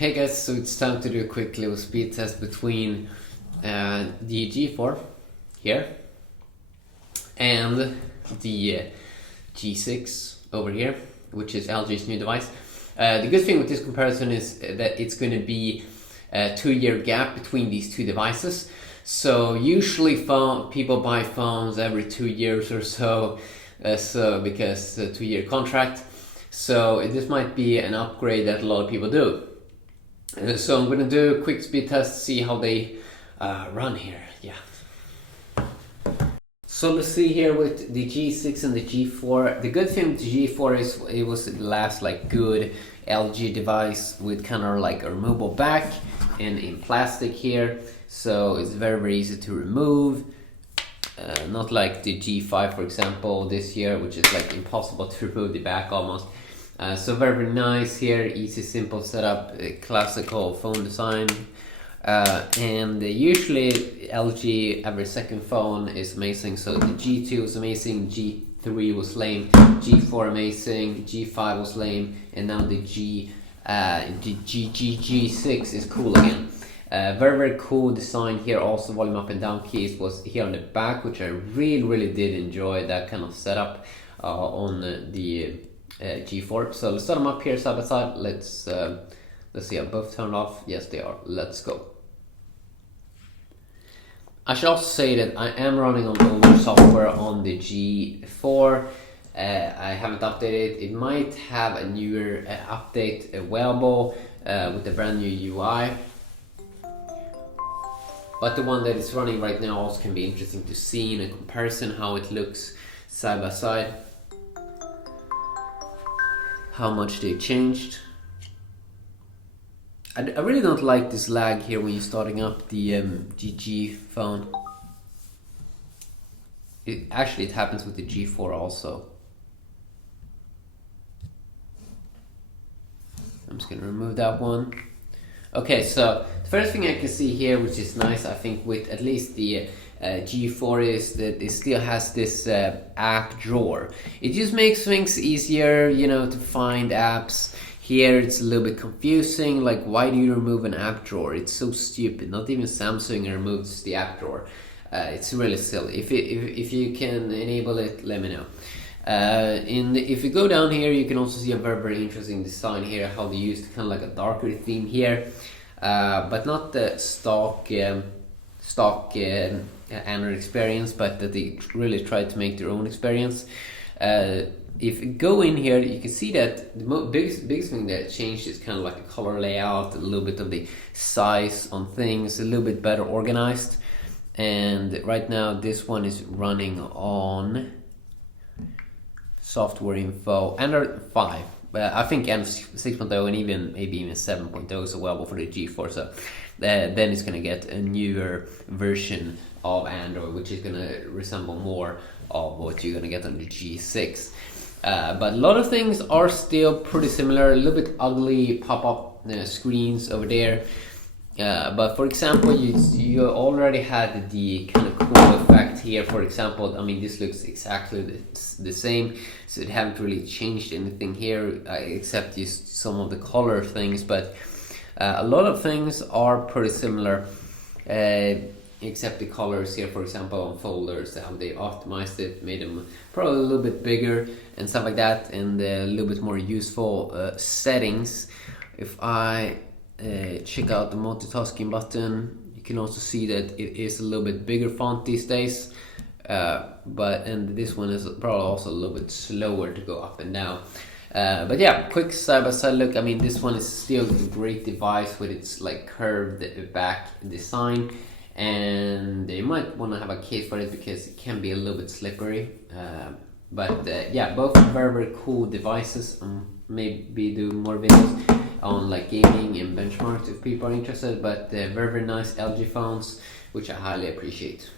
Hey guys, so it's time to do a quick little speed test between the G4 here and the G6 over here, which is LG's new device. The good thing with this comparison is that it's going to be a 2-year gap between these two devices. So usually people buy phones every 2 years or so, because a 2-year contract. So this might be an upgrade that a lot of people do. So I'm going to do a quick speed test, see how they run here. Yeah. So let's see here with the G6 and the G4. The good thing with the G4 is it was the last like good LG device with kind of like a removable back and in plastic here. So it's very easy to remove. Not like the G5 for example this year, which is like impossible to remove the back almost. So very nice here, easy simple setup, classical phone design. And usually LG every second phone is amazing. So the G2 was amazing, G3 was lame, G4 amazing, G5 was lame, and now the G6 is cool again. Very cool design here. Also volume up and down keys was here on the back, which I really did enjoy that kind of setup on the G4. So let's set them up here side by side. Let's see, are both turned off? Yes, they are. Let's go. I should also say that I am running on older software on the G4. I haven't updated. It might have a newer update available with the brand new UI. But the one that is running right now also can be interesting to see in a comparison how it looks side by side. How much they changed. I really don't like this lag here when you're starting up the GG phone. It happens with the G4 also. I'm just gonna remove that one. Okay, so the first thing I can see here, which is nice, I think, with at least the G4 is that it still has this app drawer. It just makes things easier, you know, to find apps. Here it's a little bit confusing, like why do you remove an app drawer? It's so stupid. Not even Samsung removes the app drawer. It's really silly. If you can enable it, let me know. If you go down here, you can also see a very interesting design here, how they used kind of like a darker theme here, but not the stock Android experience, but that they really tried to make their own experience. If you go in here, you can see that the biggest thing that changed is kind of like a color layout, a little bit of the size on things, a little bit better organized. And right now this one is running on software info Android 5. I think Android 6.0 and maybe even 7.0 is available for the G4. So then it's going to get a newer version of Android, which is going to resemble more of what you're going to get on the G6. But a lot of things are still pretty similar. A little bit ugly pop-up screens over there. But for example, you already had the kind of cool effect here. For example, I mean, this looks exactly the same, so it haven't really changed anything here except just some of the color things. But a lot of things are pretty similar, except the colors here. For example, on folders, how they optimized it, made them probably a little bit bigger and stuff like that, and a little bit more useful settings. If I check out the multitasking button, you can also see that it is a little bit bigger font these days, and this one is probably also a little bit slower to go up and down. But yeah, quick side-by-side look. I mean, this one is still a great device with its like curved back design, and you might want to have a case for it because it can be a little bit slippery. But yeah, both very cool devices. Maybe do more videos on like gaming and benchmarks if people are interested. But very nice LG phones, which I highly appreciate.